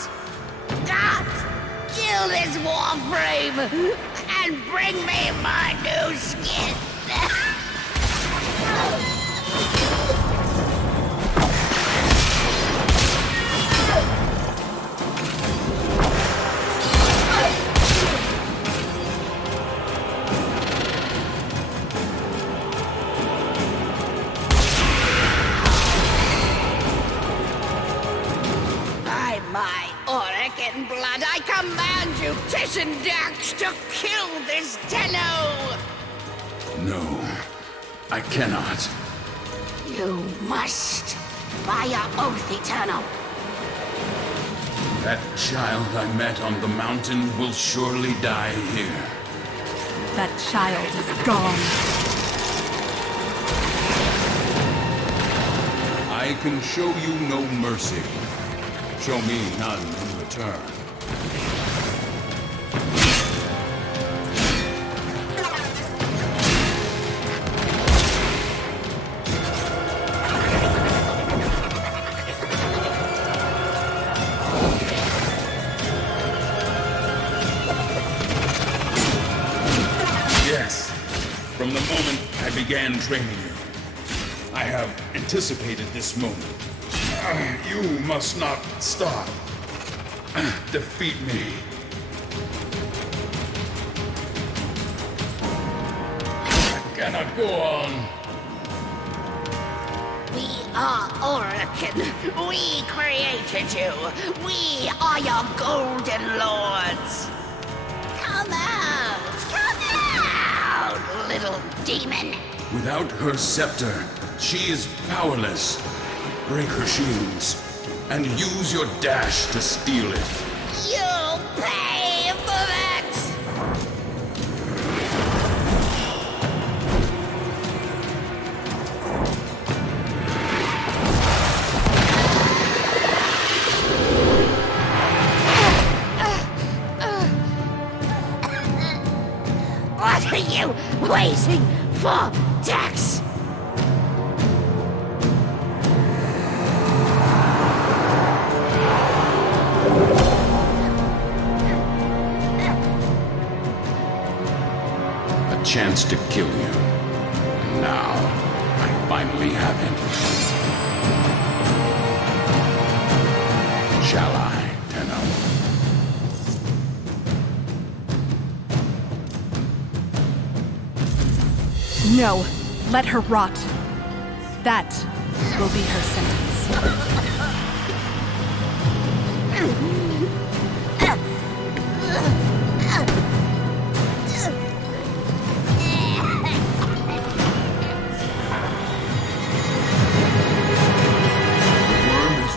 Gods! Kill this Warframe! And bring me my new skin! By my auric and blood, I command you, Tishin Dax, to kill this Tenno! No, I cannot. You must, by your oath eternal. That child I met on the mountain will surely die here. That child is gone. I can show you no mercy. Show me none in return. Yes, from the moment I began training you, I have anticipated this moment. You must not stop. Defeat me. I cannot go on. We are Orokin. We created you. We are your golden lords. Come out, little demon. Without her scepter, she is powerless. Break her shields, and use your dash to steal it. You'll pay for that! What are you waiting for, Dex? A chance to kill you. And now, I finally have it. Shall I, Tenno? No, let her rot. That will be her sentence.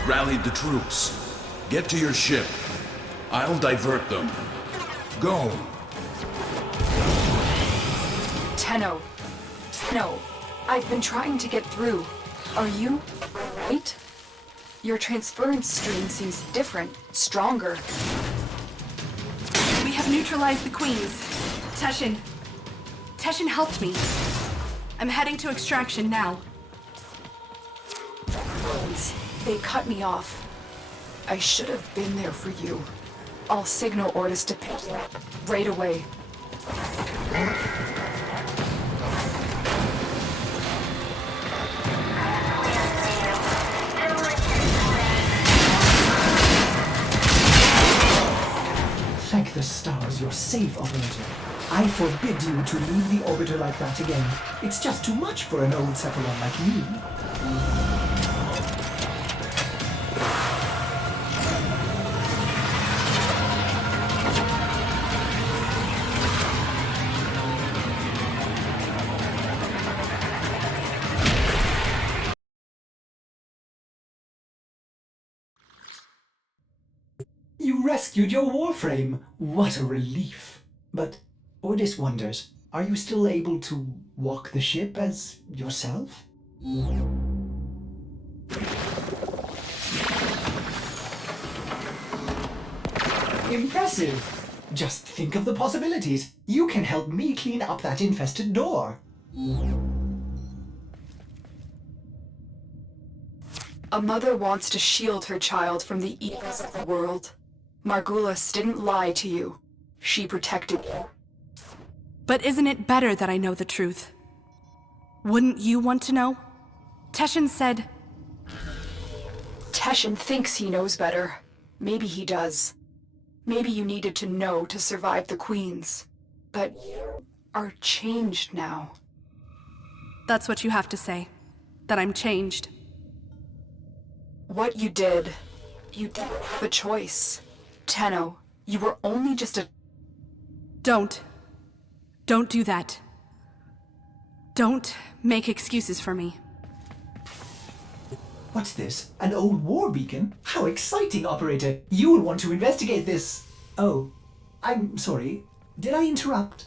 Rallied the troops. Get to your ship. I'll divert them. Go. Tenno. Tenno, I've been trying to get through. Are you right? Your transference stream seems different, stronger. We have neutralized the queens. Teshin helped me. I'm heading to extraction now. They cut me off. I should have been there for you. I'll signal orders to pick you up right away. Thank the stars you're safe, Operator. I forbid you to leave the orbiter like that again. It's just too much for an old Cephalon like me. You rescued your Warframe! What a relief! But Ordis wonders, are you still able to walk the ship as yourself? Impressive! Just think of the possibilities. You can help me clean up that infested door. A mother wants to shield her child from the evils of the world. Margulis didn't lie to you. She protected you. But isn't it better that I know the truth? Wouldn't you want to know? Teshin said... Teshin thinks he knows better. Maybe he does. Maybe you needed to know to survive the Queens. But you are changed now. That's what you have to say. That I'm changed. What you didn't have a choice. Tenno, you were only just a... Don't do that. Don't make excuses for me. What's this? An old war beacon? How exciting, Operator! You'll want to investigate this... Oh, I'm sorry. Did I interrupt?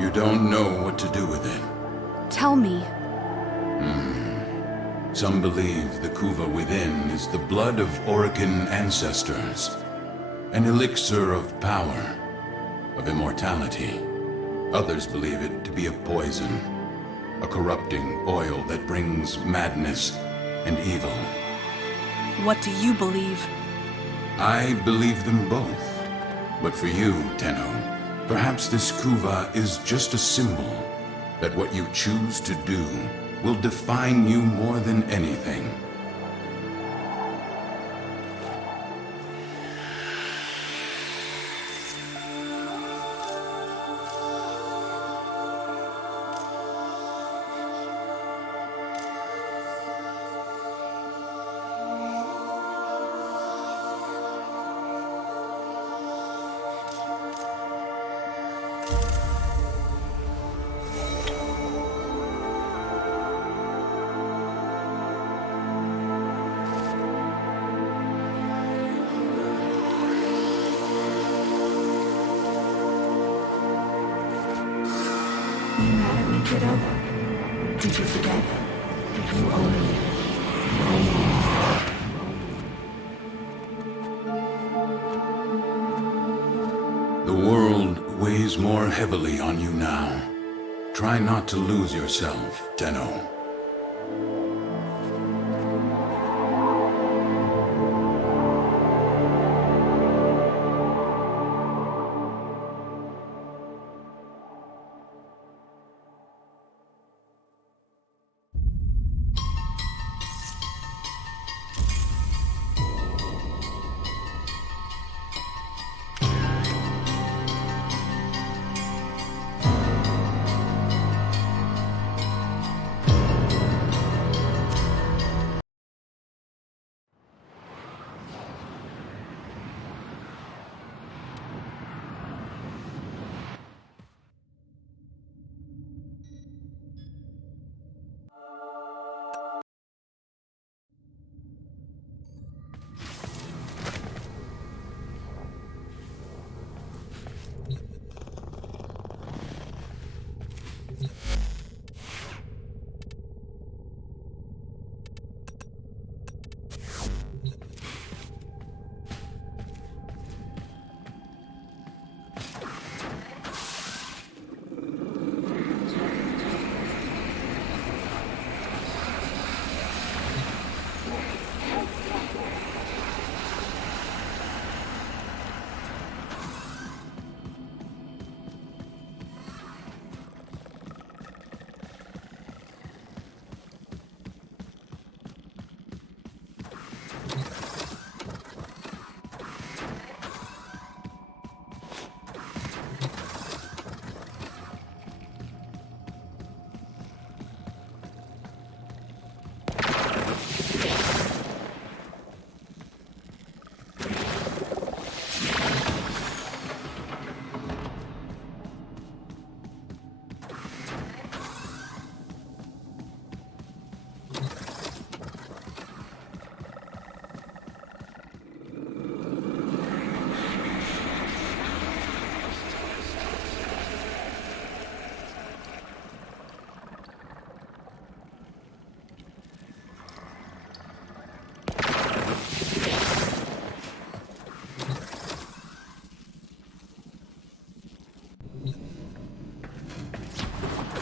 You don't know what to do with it. Tell me. Some believe the Kuva within is the blood of Orokin ancestors. An elixir of power, of immortality. Others believe it to be a poison. A corrupting oil that brings madness and evil. What do you believe? I believe them both. But for you, Tenno, perhaps this Kuva is just a symbol that what you choose to do will define you more than anything. You mad at me, kiddo? Did you forget? You owe me. The world weighs more heavily on you now. Try not to lose yourself, Tenno.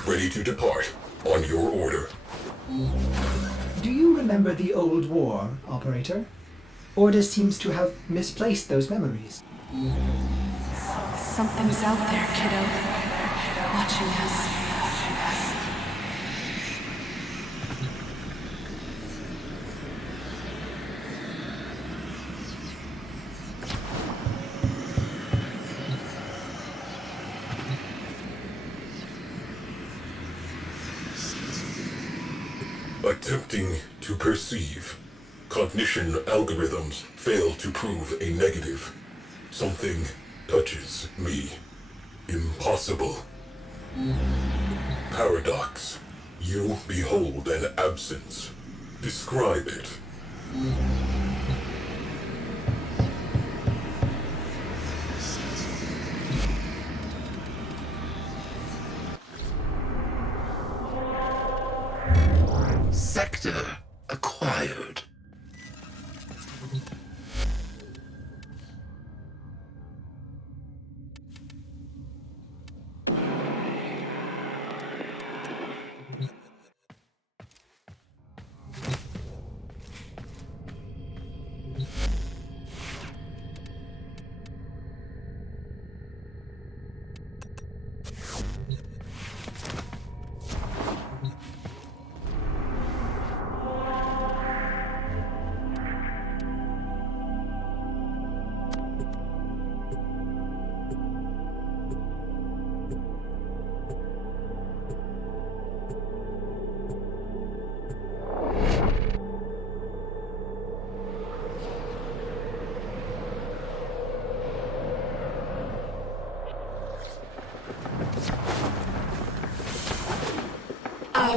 Ready to depart. On your order. Do you remember the old war, Operator? Orda seems to have misplaced those memories. Something's out there, kiddo. Watching us. Attempting to perceive. Cognition algorithms fail to prove a negative. Something touches me. Impossible. Paradox. You behold an absence. Describe it.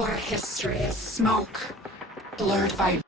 Our history is smoke, blurred by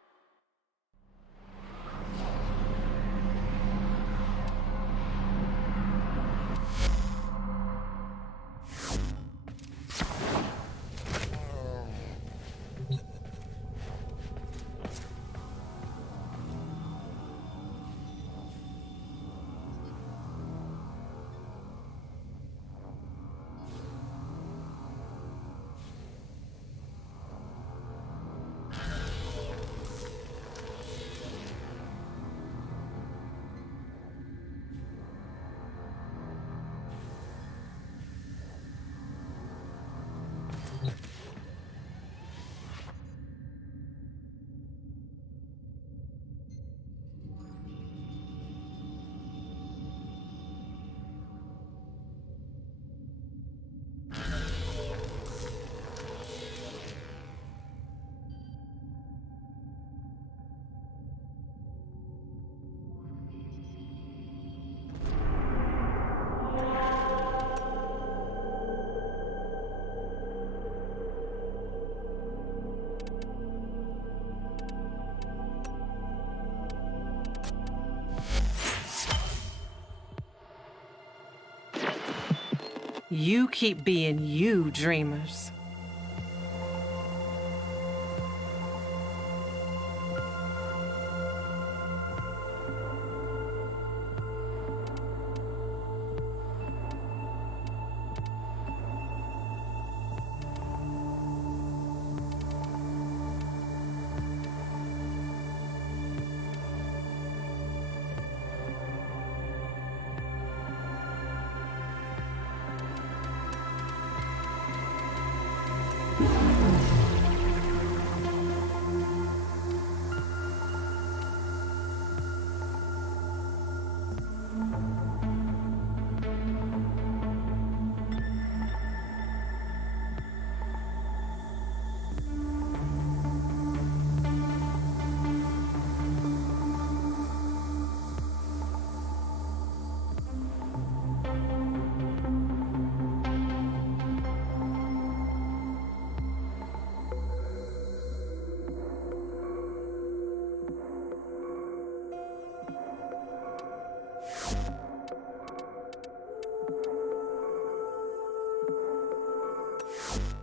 You keep being you, dreamers.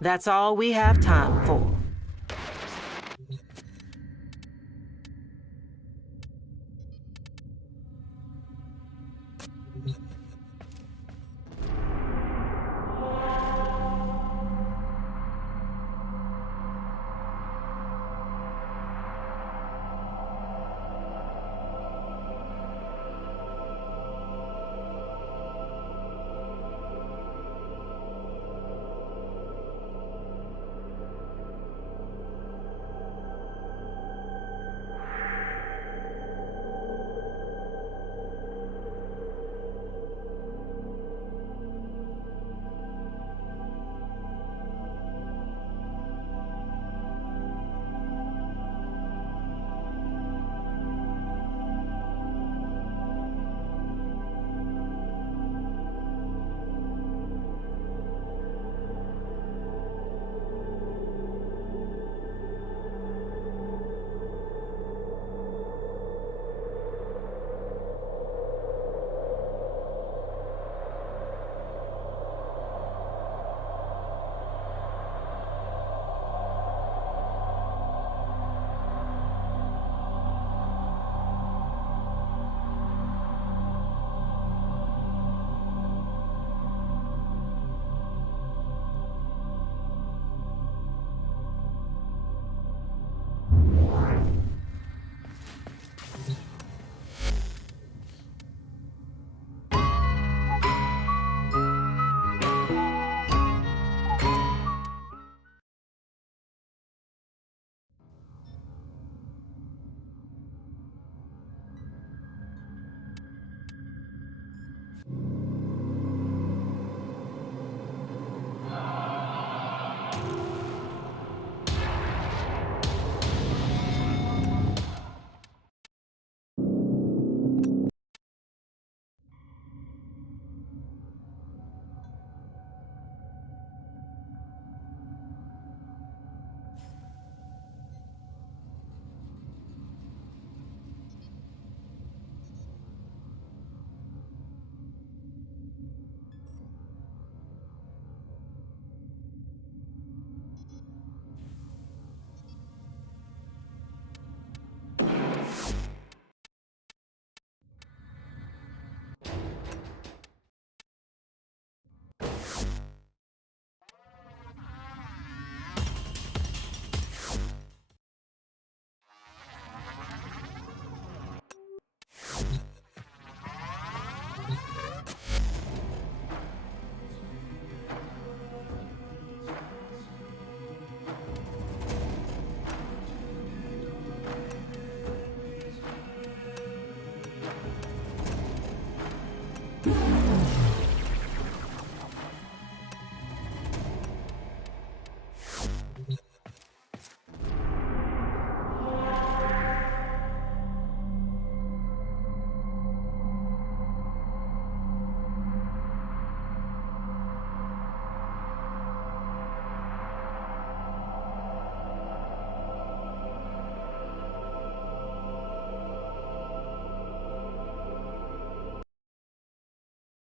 That's all we have time for.